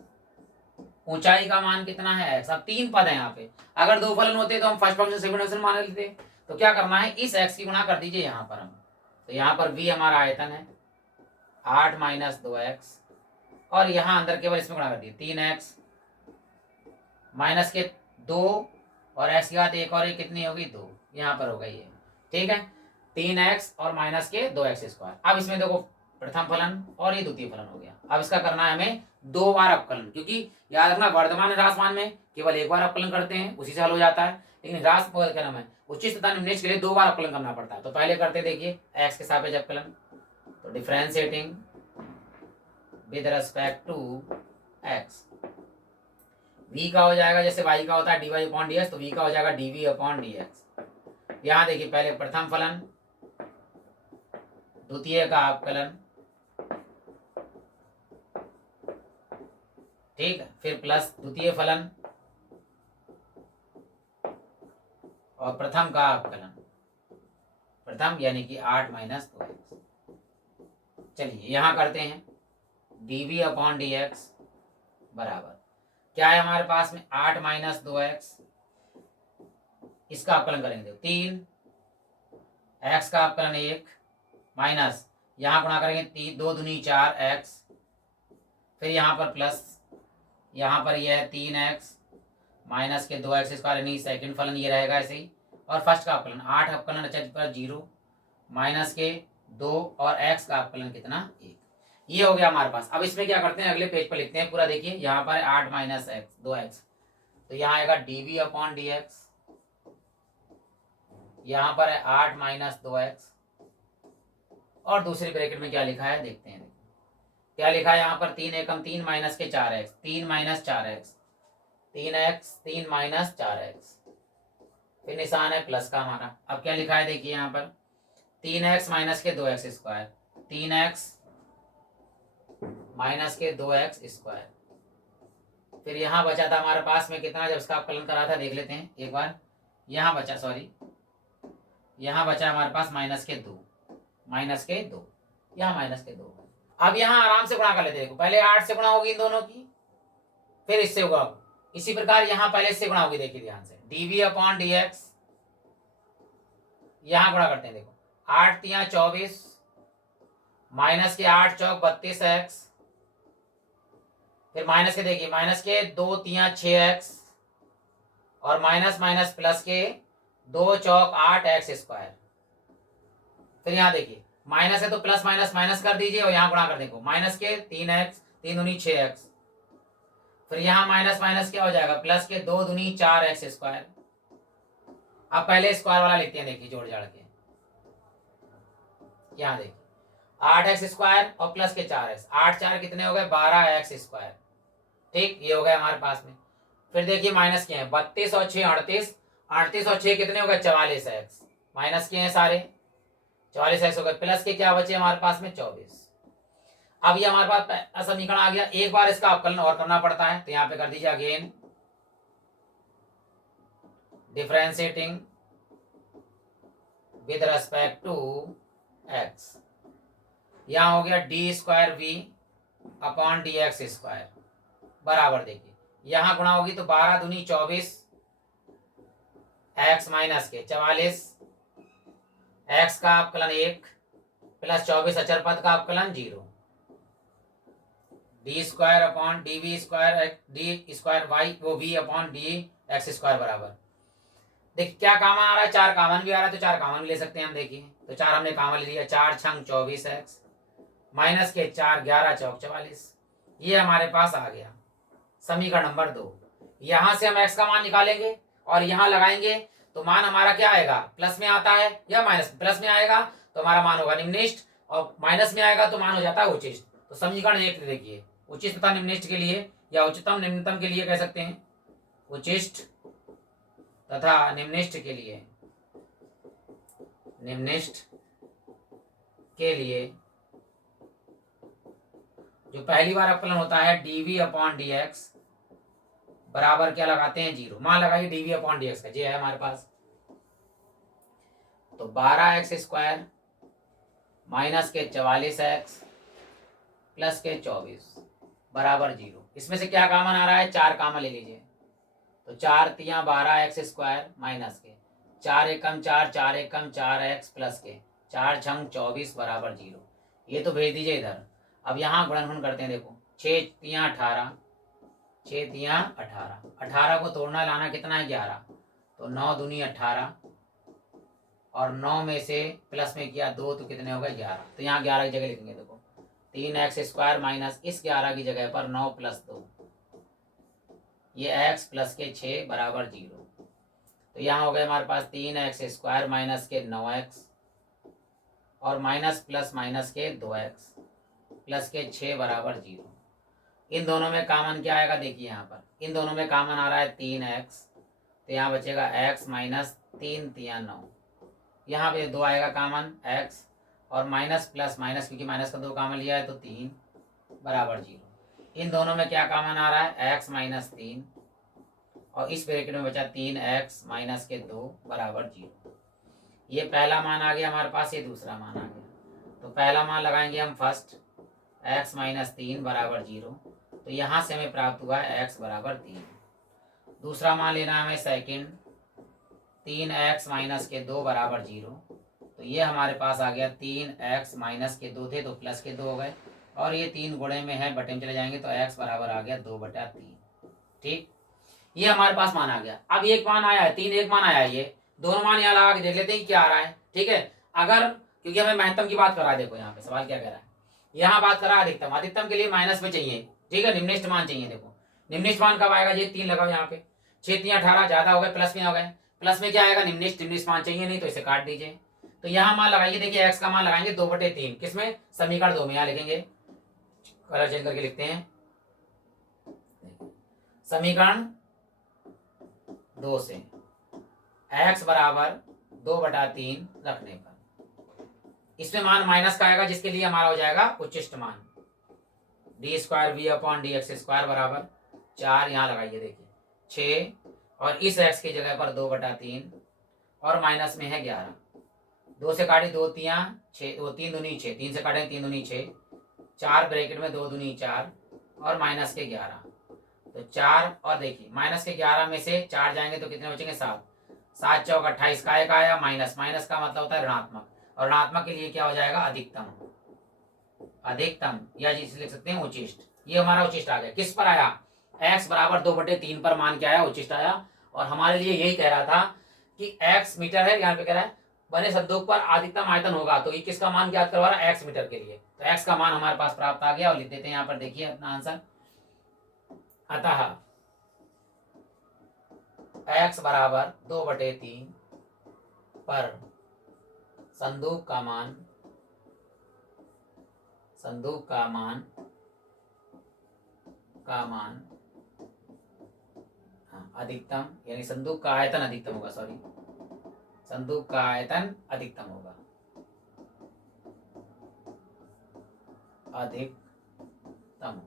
ऊंचाई का मान कितना है x। अब 3 पद है यहाँ पे, अगर 2 फलन होते तो हम फर्स्ट फंक्शन सेकंड फंक्शन मान लेते। तो क्या करना है, इस x की गुणा कर दीजिए यहाँ पर हम। तो यहाँ पर v हमारा आयतन है 8 माइनस 2x, और यहाँ अंदर केवल इसमें गुणा कर दिए 3x माइनस के 2, और x की घात 1 और 1 कितनी होगी 2, यहाँ पर होगा ये। ठीक है, 3x और माइनस के 2x स्क्वायर। अब इसमें देखो प्रथम फलन और ये द्वितीय फलन हो गया। अब इसका करना है हमें 2 बार अवकलन, क्योंकि याद रखना वर्धमान ह्रासमान में केवल 1 बार अवकलन करते हैं, उसी से हल हो जाता है, लेकिन ह्रास क्या नाम है उच्च तथा निम्नलिखित के लिए 2 बार अवकलन करना पड़ता है। तो पहले करते देखिए x के सापेक्ष अवकलन, तो differentiating with respect to x, v का हो जाएगा जैसे y का होता है dy अपॉन dx, तो v का हो जाएगा dv अपॉन dx। यहाँ देखिए पहले प्रथम फलन, द्वितीय का अवकलन, ठीक है, फिर प्लस द्वितीय फलन और प्रथम का अवकलन, प्रथम यानी कि 8 माइनस 2x। चलिए यहाँ करते हैं dv अपॉन dx बराबर क्या है हमारे पास में 8 माइनस 2x, इसका अवकलन करेंगे 3, x का अवकलन 1 माइनस यहाँ गुणा करेंगे 2 दूनी 4x, फिर यहाँ पर प्लस, यहाँ पर यह है 3x माइनस के 2x स्क्वायर, यानी सेकंड फलन ये रहेगा ऐसे ही। और फर्स्ट का अवकलन 8 अवकलन अचर पर 0 माइनस के 2 और x का अवकलन कितना 1, ये हो गया हमारे पास। अब इसमें क्या करते हैं, अगले पेज पर लिखते हैं पूरा। देखिए यहाँ पर 8 माइनस 2x, तो यहाँ आएगा dv अपॉन dx, यहाँ पर है 8 माइनस 2x, और दूसरी ब्रैकेट में क्या लिखा है देखते हैं। क्या लिखा है यहाँ पर 3 एकम 3 माइनस के 4x, 3 minus 4x, 3x 3 minus 4x, फिर निशान है प्लस का हमारा। अब क्या लिखा है देखिए यहाँ पर 3x माइनस के 2x स्क्वायर, 3x माइनस के 2x स्क्वायर, फिर यहाँ बचा था हमारे पास में कितना, जब इसका अवकलन करा था देख लेते हैं एक बार। यहाँ बचा, सॉरी यहाँ बचा हमारे पास माइनस के 2, माइनस के 2, यहाँ माइनस के 2। अब यहाँ आराम से गुणा कर लेते हैं। देखो पहले 8 से गुणा होगी इन दोनों की, फिर इससे होगा। इसी प्रकार यहाँ पहले इससे गुणा होगी, देखिए ध्यान से dv अपॉन dx, यहाँ गुणा करते हैं। देखो 8 तिया 24 माइनस के 8 चौक 32x, फिर माइनस के देखिए माइनस के 2 तिया 6x, और माइनस माइनस प्लस के 2 चौक 8x स्क्वायर। फिर यहाँ देखिए माइनस है तो प्लस माइनस माइनस कर दीजिए, और यहाँ गुणा कर देखो माइनस के 3x 3 दूनी 6x, फिर यहाँ माइनस माइनस क्या हो जाएगा प्लस के 2 दूनी 4x स्क्वायर। अब पहले स्क्वायर वाला लिखते हैं, देखिए जोड़ जाड़ के, यहाँ देखिए 8x स्क्वायर और प्लस के 4x, 8 4 कितने हो गए 12x स्क्वायर। ठीक, ये हो गया हमारे पास में। फिर देखिए माइनस के हैं 32 और 6 38, 38 और 6 कितने हो गए 44x, माइनस के हैं सारे 44x हो गए, प्लस के क्या बचे हमारे पास में 24। अब ये हमारे पास समीकरण आ गया। एक बार इसका अवकलन और करना पड़ता है, तो यहाँ पे कर दीजिए again differentiating with respect to x, यहाँ हो गया d square v upon D x square बराबर, देखिए यहाँ गुणा होगी तो 12 दूनी 24 x माइनस के 44, x का अवकलन 1 प्लस 24 अचर पद का अवकलन 0, D square upon D V square D square Y वो V upon D x square बराबर। देखिए क्या कामन आ रहा है, 4 कामन भी आ रहा है, तो 4 कामन भी ले सकते हैं हम। देखिए तो 4 हमने कामन ले लिया, 4 छंग 24x माइनस के 4 11 चौक 44, ये हमारे पास आ गया समीकरण नंबर 2। यहां से हम x का मान निकालेंगे और यहाँ लगाएंगे, तो मान हमारा क्या आएगा, प्लस में आता है या माइनस, प्लस में आएगा तो हमारा मान होगा निम्निष्ट, और माइनस में आएगा तो मान हो जाता है उच्चिष्ट। तो समीकरण 1 देखिए, उच्चिष्ट तथा निम्निष्ट के लिए या उच्चतम निम्नतम के लिए कह सकते हैं, उच्चिष्ट तथा निम्निष्ट के लिए, निम्निष्ट के लिए जो पहली बार अवकलन होता है dv अपॉन dx बराबर क्या लगाते हैं 0, मान लगाइए dv अपॉन dx का, ये है हमारे पास। तो 12x स्क्वायर माइनस के 44x प्लस के 24 बराबर 0। इसमें से क्या कॉमन आ रहा है, 4 कॉमन ले लीजिए। तो 4 तियाँ 12 एक्स स्क्वायर माइनस के 4 एकम 4, 4 एकम 4 एक्स प्लस के 4 छंग 24 बराबर 0। ये तो भेज दीजिए इधर। अब यहाँ गुणनखंड करते हैं, देखो 6 तियाँ 18, 6 तियाँ 18, 18 को तोड़ना लाना कितना है 11, तो 9 दूनी 18 और 9 में से प्लस में किया 2 तो कितने हो गए 11। तो यहाँ 11 की जगह लिखेंगे, देखो 3 एक्स स्क्वायर माइनस इस 11 की जगह पर 9 प्लस 2, ये एक्स प्लस के 6 बराबर 0। तो यहाँ हो गए हमारे पास 3 एक्स स्क्वायर माइनस के 9 एक्स और माइनस प्लस माइनस के 2 एक्स प्लस के 6 बराबर 0। इन दोनों में कॉमन क्या आएगा, देखिए यहाँ पर इन दोनों में कॉमन आ रहा है 3 एक्स, तो यहाँ बचेगा एक्स माइनस 3 तियाँ 9, यहाँ पे 2 आएगा कॉमन एक्स और माइनस प्लस माइनस, क्योंकि माइनस का 2 कॉमन लिया है तो 3 बराबर 0। इन दोनों में क्या कॉमन आ रहा है, एक्स माइनस 3 और इस ब्रैकेट में बचा 3 एक्स माइनस के 2 बराबर 0। ये पहला मान आ गया हमारे पास, ये दूसरा मान आ गया। तो पहला मान लगाएंगे हम फर्स्ट, एक्स माइनस 3 बराबर 0, तो यहाँ से हमें प्राप्त हुआ है एक्स बराबर 3। दूसरा मान लेना है हमें सेकेंड, 3 एक्स माइनस के 2 बराबर 0, तो ये हमारे पास आ गया 3 एक्स माइनस के 2 थे तो प्लस के 2 हो गए और ये 3 गुणे में है, बटे में चले जाएंगे तो एक्स बराबर आ गया 2/3। ठीक, ये हमारे पास मान आ गया। अब एक मान आया है, 3 एक मान आया है, ये दोनों मान यहाँ लगा के देख लेते हैं क्या आ रहा है। ठीक है, अगर क्योंकि हमें महत्तम की बात कर रहा है, देखो यहाँ पे सवाल क्या कह रहा है, यहाँ बात कर रहा है अधिकतम, अधिकतम के लिए माइनस में चाहिए। ठीक है, निम्नलिखित मान चाहिए। देखो निम्नलिखित मान कब आएगा, ये 3 लगाओ यहाँ पे, 6 3 18 ज्यादा हो गए, प्लस में हो गए, प्लस में क्या आएगा निम्नलिखित मान चाहिए, नहीं तो इसे काट दीजिए। तो यहाँ मान लगाइए, देखिए एक्स का मान लगाएंगे 2/3, किसमें, समीकरण 2 में, यहाँ लिखेंगे, कलर चेंज करके लिखते हैं, समीकरण 2 से x बराबर 2/3 रखने पर इसमें मान माइनस का आएगा, जिसके लिए हमारा हो जाएगा उच्चिष्ट मान d square v upon D x square बराबर 4, यहाँ लगाइए देखिए 6 और इस x की जगह पर 2/3 और माइनस में है 11, 2 से काटे 2 तियाँ 6, 2 3 दूनी 6, 3 से काटे 3 दूनी 6, 4 ब्रैकेट में 2 दूनी 4 और माइनस के 11, तो 4 और देखिए माइनस के 11 में से 4 जाएंगे तो कितने बचेंगे 7, 7 चौक 28 का एक आया माइनस, माइनस का मतलब होता है ऋणात्मक, और ऋणात्मक के लिए क्या हो जाएगा अधिकतम, अधिकतम या जिसे लिख सकते हैं उचिष्ट। ये हमारा उचिष्ट आ गया, किस पर आया, x बराबर 2/3 पर मान क्या आया, उचिष्ट आया। और हमारे लिए यही कह रहा था कि x मीटर है, यहाँ पे कह रहा है बने संदूक पर अधिकतम आयतन होगा, तो ये किसका मान ज्ञात करवा रहा है, x मीटर के लिए। तो x का मान हमारे पास प्राप्त आ गया और लिख देते हैं यहाँ पर, देखिए अपना आंसर, अतः x बराबर 2/3 पर संदूक का मान, संदूक का मान अधिकतम, यानी संदूक का आयतन अधिकतम होगा, सॉरी संदूक का आयतन अधिकतम होगा, अधिकतम होगा।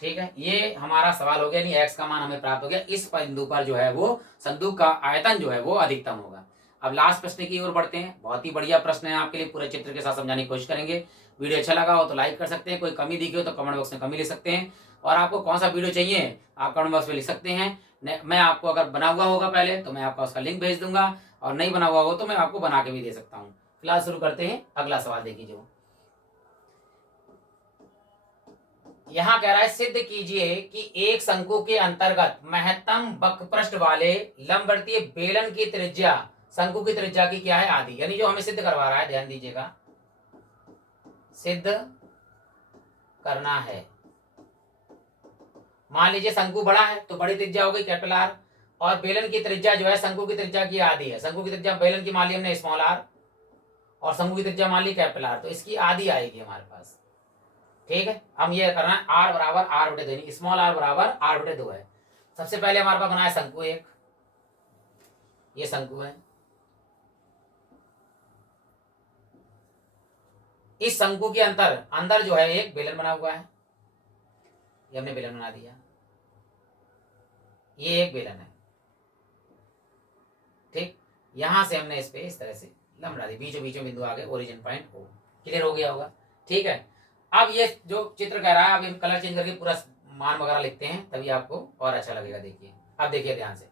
ठीक है, ये हमारा सवाल हो गया, नहीं x का मान हमें प्राप्त हो गया, इस बिंदु पर जो है वो संदूक का आयतन जो है वो अधिकतम होगा। अब लास्ट प्रश्न की ओर बढ़ते हैं, बहुत ही बढ़िया प्रश्न है, आपके लिए पूरे चित्र के साथ समझाने की कोशिश करेंगे। वीडियो अच्छा लगा हो तो लाइक कर सकते हैं, कोई कमी दिखी हो तो कमेंट बॉक्स में कमी लिख सकते हैं, और आपको कौन सा वीडियो चाहिए आप कमेंट बॉक्स में लिख सकते हैं। मैं आपको अगर बना हुआ होगा पहले तो मैं आपका उसका लिंक भेज दूंगा, और नहीं बना हुआ हो तो मैं आपको बना के भी दे सकता हूँ। फिलहाल शुरू करते हैं, अगला सवाल देखिए। जो यहाँ कह रहा है, सिद्ध कीजिए कि एक शंकु के अंतर्गत महत्तम वक्रपृष्ठ वाले लंबवृत्तीय बेलन की त्रिज्या शंकु की त्रिज्या की क्या है, आदि। यानी जो हमें सिद्ध करवा रहा है, ध्यान दीजिएगा, सिद्ध करना है। मान लीजिए शंकु बड़ा है तो बड़ी त्रिज्या हो गई कैपिटल आर, और बेलन की त्रिज्या जो है शंकु की त्रिज्या की आधी है। शंकु की त्रिज्या बेलन की मान ली हमने स्मॉल आर, और शंकु की त्रिज्या मान ली कैपिटल आर, तो इसकी आधी आएगी हमारे पास। ठीक है, हम ये करना है, आर बराबर r/2, स्मॉल आर बराबर r/2 है। सबसे पहले हमारे पास बना है शंकु एक, ये शंकु है, इस शंकु के अंदर जो है एक बेलन बना हुआ है, ये हमने बेलन बना दिया, ये एक बेलन है। ठीक, यहां से हमने इस पे इस तरह से लंब बना दी, बीचों बीचों बिंदु आ गए, ओरिजिन पॉइंट ओ, क्लियर हो गया होगा। ठीक है। अब ये जो चित्र कह रहा है, अब हम कलर चेंज करके पूरा मान वगैरह लिखते हैं, तभी आपको और अच्छा लगेगा। देखिए, अब देखिए ध्यान से।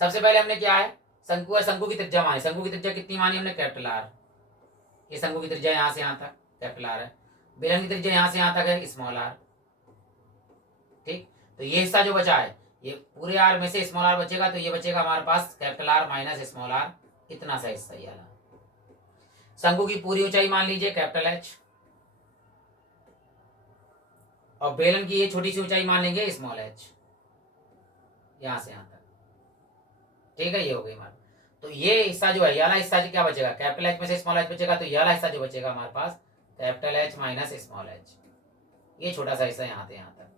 सबसे पहले हमने क्या है, शंकु है, शंकु की त्रिज्या मानी। शंकु की त्रिज्या कितनी मानी हमने? Capital R. ये शंकु की त्रिज्या यहाँ से यहाँ तक कैपिटल आर है। बेलन की त्रिज्या यहाँ से यहाँ तक है स्मॉल आर। ठीक, तो ये हिस्सा जो बचा है, ये पूरे आर में से स्मॉल आर बचेगा, तो ये बचेगा हमारे पास capital are minus small R, इतना सा हिस्सा ये वाला। शंकु की पूरी ऊंचाई मान लीजिए कैपिटल एच, और बेलन की ये छोटी सी ऊंचाई मान लेंगे स्मॉल एच, यहां से यहां तक। ठीक है, ये हो गई हमारे। तो ये हिस्सा जो है, ये वाला हिस्सा जो क्या बचेगा, कैपिटल एच में से स्मॉल एच बचेगा, तो ये वाला हिस्सा जो बचेगा हमारे पास capital H minus small H, ये छोटा सा हिस्सा यहाँ से यहाँ तक,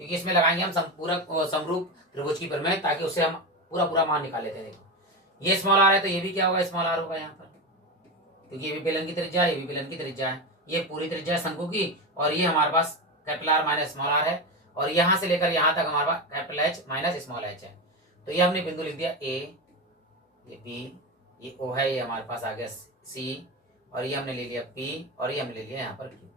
क्योंकि इसमें लगाएंगे हम पूरा समरूप त्रिभुज की परिमेय, ताकि उससे हम पूरा पूरा मान निकाल लेते हैं। देखो, ये स्मॉल आर है, तो ये भी क्या होगा, स्मॉल आर होगा यहाँ पर, क्योंकि ये भी बेलन की त्रिज्या है, ये भी बेलन की त्रिज्या है। ये पूरी त्रिज्या है शंकु की, और ये हमारे पास capital are minus small R है, और यहाँ से लेकर यहाँ तक हमारे पास capital H minus small H है। तो ये हमने बिंदु लिख दिया ए, ये बी, ये ओ है, ये हमारे पास आ गया सी, और ये हमने ले लिया पी, और ये हमने ले लिया यहाँ पर क्यू।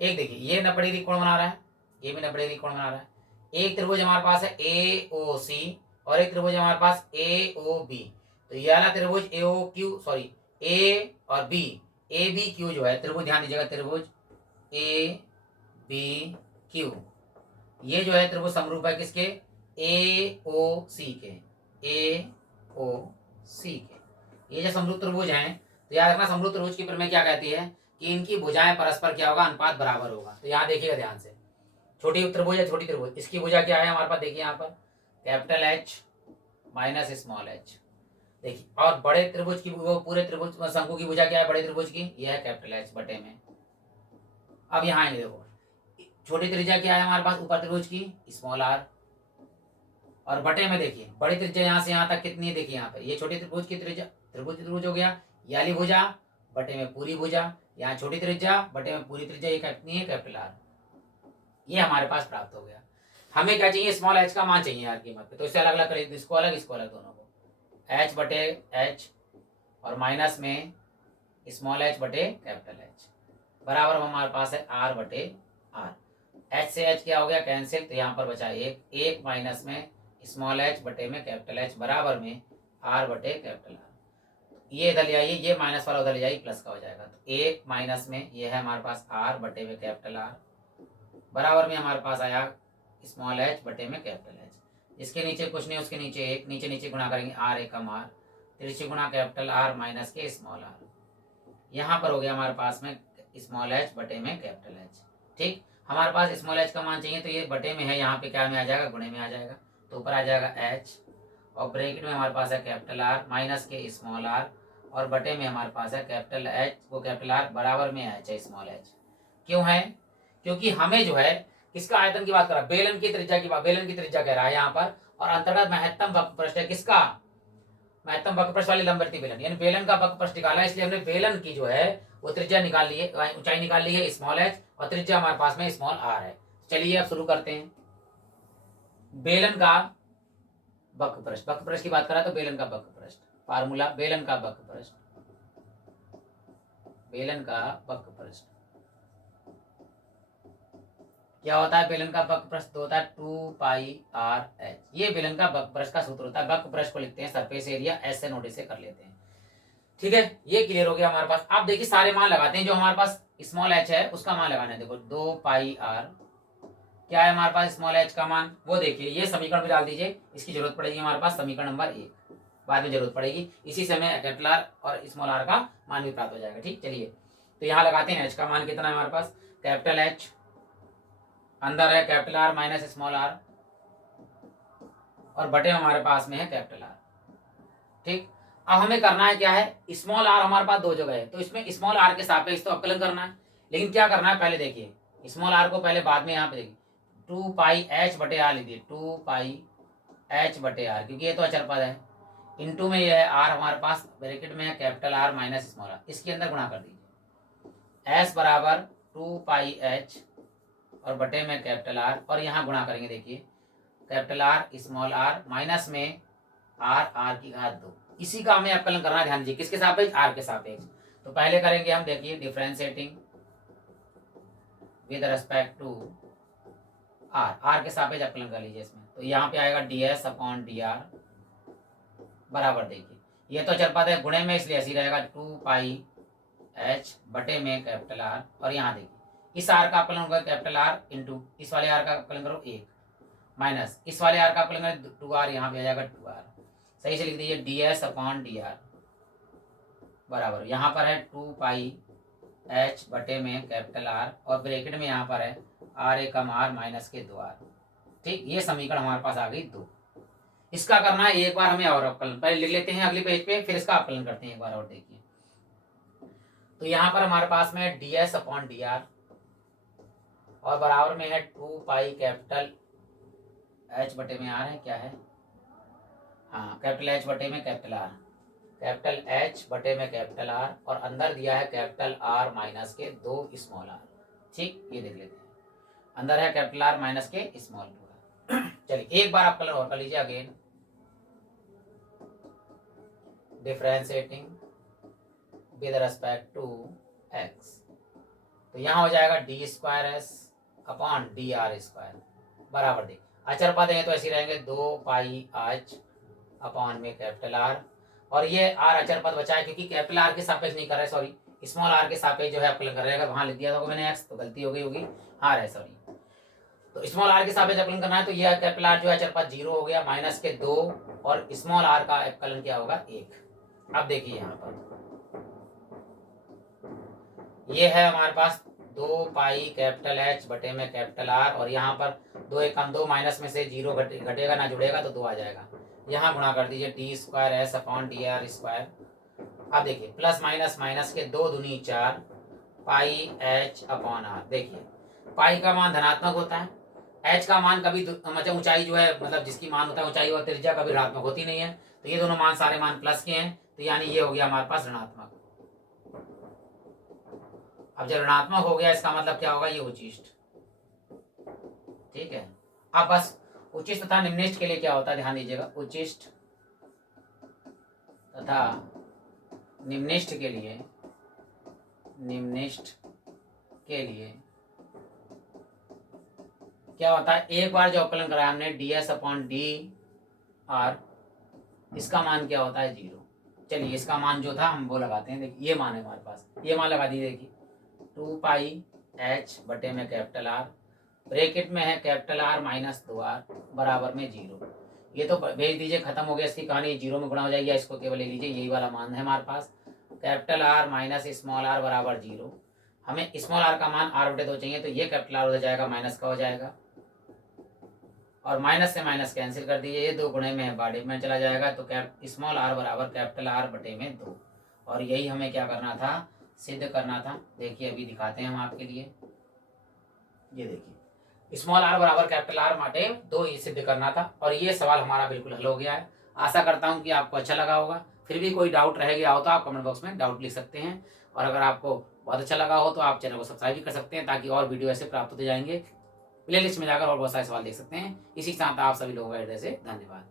एक देखिए, ये 90 डिग्री कोण बना रहा है, ये भी 90 डिग्री कोण बना रहा है। एक त्रिभुज हमारे पास है ए ओ सी, और एक त्रिभुज हमारे पास ए ओ बी। तो ये वाला त्रिभुज ए ओ क्यू, सॉरी ए और बी, ए बी क्यू जो है त्रिभुज, ध्यान दीजिएगा, त्रिभुज ए बी क्यू, ये जो है त्रिभुज समरूप है किसके, ए ओ सी के, ए ओ सी के। ये जो समरूप त्रिभुज हैं, तो याद रखना समरूप त्रिभुज की परिमेय क्या कहती है कि इनकी भुजाएं परस्पर क्या होगा, अनुपात बराबर होगा। तो यहाँ देखिएगा ध्यान से, छोटी त्रिभुज है, छोटी त्रिभुज, इसकी भुजा क्या है हमारे पास, देखिए यहाँ पर capital H minus small H. देखिए, और बड़े त्रिभुज की, वो पूरे त्रिभुज शंकु की भुजा क्या है बड़े त्रिभुज की, यह है कैपिटल एच बटे में। अब यहाँ आएंगे, देखो छोटी त्रिज्या क्या है हमारे पास ऊपर त्रिभुज की, स्मॉल आर, और बटे में देखिए बड़ी त्रिज्या यहाँ से यहाँ तक कितनी है, देखिए यहाँ पे ये छोटी त्रिभुज की त्रिज्या, त्रिभुज हो गया, याली भुजा बटे में पूरी भुजा, यहाँ छोटी त्रिज्या बटे में पूरी त्रिज्या, ये कितनी है कैपिटल आर। ये हमारे पास प्राप्त हो गया। हमें क्या चाहिए, स्मॉल एच का मान चाहिए यार कीमत पे, तो इससे अलग अलग करें, इसको अलग दोनों को, एच बटे एच और माइनस में स्मॉल एच बटे कैपिटल एच, बराबर हमारे पास है आर बटे आर। एच से एच क्या हो गया, कैंसिल, तो यहाँ पर बचा एक माइनस में स्मॉल एच बटे में कैपिटल एच, बराबर में आर बटे कैपिटल आर। ये इधर ले आइए, ये माइनस वाला उधर ले जाइए, प्लस का हो जाएगा। तो एक माइनस में ये है हमारे पास आर बटे में कैपिटल आर, बराबर में हमारे पास आया स्मॉल एच बटे में कैपिटल एच। इसके नीचे कुछ नहीं, उसके नीचे एक, नीचे नीचे गुणा करेंगे, आर एकम आर, तिरछी गुणा कैपिटल आर माइनस के स्मॉल आर। यहाँ पर हो गया हमारे पास में स्मॉल एच बटे में कैपिटल एच। ठीक, हमारे पास स्मॉल एच का मान चाहिए, तो ये बटे में है, यहाँ पे क्या में आ जाएगा, गुणे में आ जाएगा, तो ऊपर आ जाएगा एच, और ब्रैकेट में हमारे पास है कैपिटल आर माइनस के स्मॉल आर, और बटे में हमारे पास है कैपिटल एच, वो कैपिटल आर बराबर में एच है स्मॉल एच। क्यों है, क्योंकि हमें जो है किसका आयतन की बात कर रहा है, बेलन की त्रिज्या की बात, बेलन की त्रिज्या कह रहा है यहाँ पर, और अंतर्गत महत्तम वक्रपृष्ठ है किसका, महत्तम वक्रपृष्ठ वाली लंबवती बेलन, यानी बेलन का वक्रपृष्ठ निकाला, इसलिए हमने बेलन की जो है वो त्रिज्या निकाल ली है, ऊंचाई निकाल ली है स्मॉल एच, और त्रिज्या हमारे पास में स्मॉल आर है। चलिए अब शुरू करते हैं। बेलन का वक्रपृष्ठ, वक्रपृष्ठ की बात करा तो बेलन का वक्रपृष्ठ, फार्मूला बेलन का वक्रपृष्ठ, बेलन का वक्रपृष्ठ क्या होता है, बेलन का वक्रपृष्ठ होता है 2 पाई आर एच। ये बेलन का वक्रपृष्ठ का सूत्र होता है। वक्रपृष्ठ को लिखते हैं सरफेस एरिया, ऐसे नोटिस से कर लेते हैं। ठीक है, ये क्लियर हो गया हमारे पास। अब देखिए सारे मान लगाते हैं, जो हमारे पास स्मॉल एच है उसका मान लगाना है। देखो 2 पाई आर, क्या है हमारे पास स्मॉल एच का मान, वो देखिए, ये समीकरण में डाल दीजिए, इसकी जरूरत पड़ेगी हमारे पास समीकरण नंबर 1, बाद में जरूरत पड़ेगी, इसी समय कैपिटल आर और स्मॉल आर का मान भी प्राप्त हो जाएगा। ठीक, चलिए तो यहाँ लगाते हैं, एच का मान कितना है हमारे पास, कैपिटल एच अंदर है capital are minus small r, और बटे हमारे पास में है कैपिटल आर। ठीक, अब हमें करना है क्या है, स्मॉल आर हमारे पास दो जगह है, तो इसमें स्मॉल आर के सापेक्ष तो अवकलन करना है, लेकिन क्या करना है, पहले देखिए स्मॉल आर को पहले, बाद में यहाँ पे देखिए 2 पाई एच बटे आर लीजिए, 2 पाई एच बटे आर, क्योंकि ये तो अचर पद है, इंटू में ये है आर हमारे पास ब्रैकेट में है capital are minus small r, इसके अंदर गुणा कर दीजिए, एस बराबर 2 पाई एच और बटे में कैपिटल आर, और यहाँ गुणा करेंगे, देखिए capital r small r minus में आर की घात 2, इसी का हमें अवकलन करना है। ध्यान दीजिए किसके सापेक्ष, आर के सापेक्ष। तो पहले करेंगे हम, देखिए differentiating with respect to r के सापेक्ष अवकलन कर लीजिए इसमें। तो यहाँ पे आएगा ds अपॉन dr बराबर, देखिए ये तो चरपद है, गुणे में इसलिए ऐसी रहेगा 2 पाई h बटे में कैपिटल R, और यहाँ देखिए इस r का अवकलन होगा कैपिटल R इंटू इस वाले r का अवकलन करो 1 माइनस इस वाले r का अवकलन करो 2r, यहाँ पे आ जाएगा 2r। सही से लिख दीजिए ds अपॉन dr बराबर, यहाँ पर है 2 पाई h बटे में कैपिटल R, और ब्रैकेट में यहाँ पर है r ए कम r माइनस के 2r। ठीक, ये समीकरण हमारे पास आ गई 2। इसका करना है एक बार हमें और अवकलन, पहले लिख लेते हैं अगली पेज पे, फिर इसका अवकलन करते हैं एक बार और। देखिए तो यहाँ पर हमारे पास में ds अपॉन dr और बराबर में है 2 पाई कैपिटल h बटे में r है, क्या है, हाँ कैपिटल h बटे में कैपिटल r, कैपिटल H बटे में कैपिटल R, और अंदर दिया है कैपिटल R माइनस के 2 स्मॉल r। ठीक, ये देख लेते हैं, अंदर है कैपिटल R माइनस के स्मॉल 2r। चलिए एक बार आप कलर और कर लीजिए again, differentiating with respect to x। तो यहाँ हो जाएगा d square s upon d r square बराबर, देख अचर पद है तो ऐसे रहेंगे 2 पाई h अपॉन में कैपिटल R, और ये r अचर पद बचा है क्योंकि कैपिटल R के सापेक्ष नहीं कर रहे, सॉरी स्मॉल r के सापेक्ष जो है अवकलन कर रहे हैं। अगर वहां लिख दिया था मैंने x तो गलती हो गई होगी, r है सॉरी, तो स्मॉल r के सापेक्ष अवकलन करना है, तो ये कैपिटल R जो है अचर पद 0 हो गया, माइनस के 2 और स्मॉल r का अवकलन क्या होगा 1। अब देखिए यहाँ पर ये है हमारे पास 2 पाई कैपिटल H बटे में कैपिटल R, और यहाँ पर 2 एक कम 2 माइनस में से 0 घटेगा ना जुड़ेगा तो 2 आ जाएगा, यहाँ गुणा कर दीजिए D square s upon d r square. अब देखिए प्लस माइनस माइनस के 2 दूनी 4 पाई h अपॉन r। देखिए पाई का मान धनात्मक होता है, h का मान कभी मतलब ऊंचाई जो है मतलब जिसकी मान होता है ऊंचाई और त्रिज्या कभी ऋणात्मक होती नहीं है, तो ये दोनों मान सारे मान प्लस के हैं, तो यानी ये हो गया हमारे पास ऋणात्मक। अब जब ऋणात्मक हो गया इसका मतलब क्या होगा, ये उचिष्ट। ठीक है, अब बस उचिष्ट तथा निम्निष्ट के लिए क्या होता है ध्यान दीजिएगा, उचिष्ट तथा निम्निष्ट के लिए क्या होता है, एक बार जो अवकलन कराया हमने ds अपॉन डी आर, इसका मान क्या होता है 0। चलिए इसका मान जो था हम वो लगाते हैं, देखिए ये मान है हमारे पास, ये मान लगा दीजिए, देखिए 2 पाई h बटे में कैपिटल R, ब्रैकेट में है कैपिटल R माइनस 2r बराबर में 0। ये तो भेज दीजिए, खत्म हो गया इसकी कहानी, 0 में गुणा हो जाएगी, इसको केवल ले लीजिए, यही वाला मान है हमारे पास, capital R minus small r बराबर 0। हमें स्मॉल r का मान r बटे 2 चाहिए, तो ये कैपिटल R हो जाएगा माइनस का हो जाएगा, और माइनस से माइनस कैंसिल कर दीजिए, ये 2 गुणे में बाड़े में चला जाएगा, तो स्मॉल r बराबर कैपिटल R बटे में 2। और यही हमें क्या करना था, सिद्ध करना था। देखिए अभी दिखाते हैं हम आपके लिए, ये देखिए स्मॉल r बराबर कैपिटल R बटे 2 ये सिद्ध करना था, और ये सवाल हमारा बिल्कुल हल हो गया है। आशा करता हूँ कि आपको अच्छा लगा होगा। फिर भी कोई डाउट रह गया हो तो आप कमेंट बॉक्स में डाउट लिख सकते हैं, और अगर आपको बहुत अच्छा लगा हो तो आप चैनल को सब्सक्राइब भी कर सकते हैं, ताकि और वीडियो ऐसे प्राप्त होते जाएंगे। प्लेलिस्ट में जाकर और बहुत सारे सवाल देख सकते हैं। इसी के साथ आप सभी लोगों का हृदय से धन्यवाद।